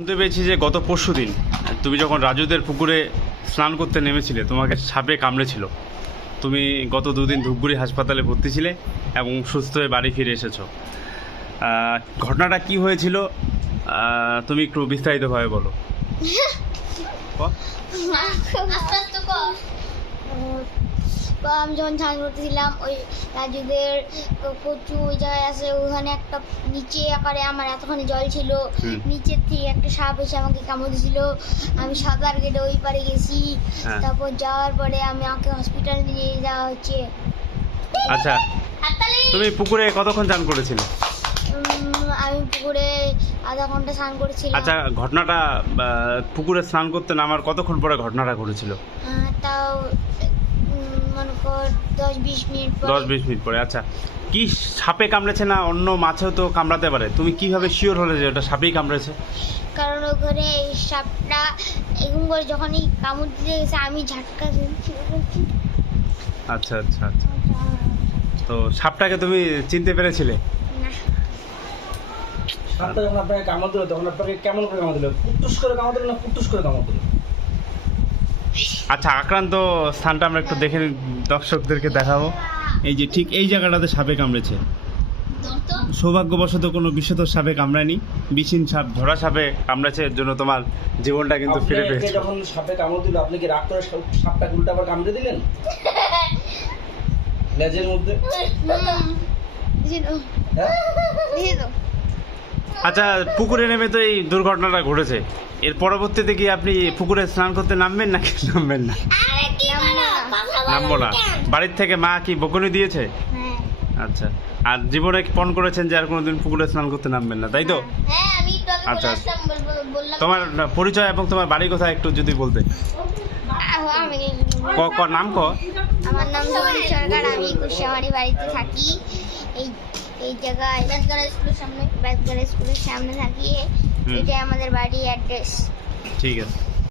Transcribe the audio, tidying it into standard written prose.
শুনতে পেয়েছি যে গত পরশুদিন তুমি যখন রাজুদের পুকুরে স্নান করতে নেমেছিলে তোমাকে সাপে কামড়েছিল। তুমি গত দুদিন ধূপগুড়ি হাসপাতালে ভর্তি ছিলে এবং সুস্থ হয়ে বাড়ি ফিরে এসেছো। ঘটনাটা কি হয়েছিল তুমি একটু বিস্তারিতভাবে বলো। আমি যখন স্নান করতেছিলাম ওই রাজুদের কচু ওই জায়গায় আছে, ওখানে একটা নিচে আকারে আমার এতখানি জল ছিল, নিচের থেকে একটা সাপ এসে আমাকে কামড় দিয়েছিল। আমি সাঁতার কেটে ওই পারে গেছি, তারপর যাওয়ার পরে আমাকে হসপিটাল নিয়ে যাওয়া হচ্ছে। আচ্ছা, তুমি পুকুরে কতক্ষণ স্নান করেছিলে? আমি পুকুরে আধা ঘন্টা স্নান করেছিলাম। আচ্ছা, ঘটনাটা পুকুরে স্নান করতে নামার কতক্ষণ পরে ঘটনাটা ঘটেছিল? তাও মনে কর 10-20 মিনিট পরে। 10-20 মিনিট পরে। আচ্ছা, কি সাপে কামড়েছে না অন্য মাছেও তো কামড়াতে পারে, তুমি কিভাবে শিওর হলে যে ওটা সাপেই কামড়েছে? কারণ ওখানে সাপটা এরকম করে যখনই কামড় দিতে গেছে আমি ঝাটকা দিয়েছি। আচ্ছা আচ্ছা আচ্ছা, তো সাপটাকে তুমি চিনতে পেরেছিলে? না, সাপটা যখন আপনাকে কামড় দিল তখন আপনাকে কেমন করে কামড় দিল? কুটুস করে কামড় দিল না কুটুস করে কামড় দিল? আচ্ছা, আক্রান্ত স্থানটা আমরা একটু দেখে দর্শকদেরকে দেখাবো। এই যে ঠিক এই জায়গাটাতে সাপে কামড়েছে। সৌভাগ্যবশত কোনো বিষধর সাপে কামড়ায়নি, বিষহীন সাপ ধরা সাপে কামড়েছে, এর জন্য তোমার জীবনটা কিন্তু ফিরে আপনাকে পেয়েছে। যখন সাপে কামড় দিল আপনি কি রাগ করে সাপটাকে উল্টা আবার কামড়ে দিলেন লেজের মধ্যে? হ্যাঁ? আচ্ছা, পুকুরে নেমে তো এই দুর্ঘটনাটা ঘটেছে, এর পরবর্তীতে কি আপনি পুকুরে স্নান করতে নামবেন নাকি নামবেন না? নামবো না। বাড়ির থেকে মা কি বকুনি দিয়েছে? হ্যাঁ আচ্ছা, আর জীবনে পণ করেছেন যে আর কোনোদিন পুকুরে স্নান করতে নামবেন না, তাই তো? হ্যাঁ, আমি তো আগে আচ্ছা, বলে আসলাম, বললাম তোমার পরিচয় এবং তোমার বাড়ি কোথায় একটু যদি বলতে। নাম ক? আমার নাম ধনী সরকার, আমি কুশিয়ামারি বাড়িতে থাকি। এই এই জায়গায় বেসগড়া স্কুলের সামনে থাকি। এটাই আমাদের বাড়ি অ্যাড্রেস। ঠিক আছে।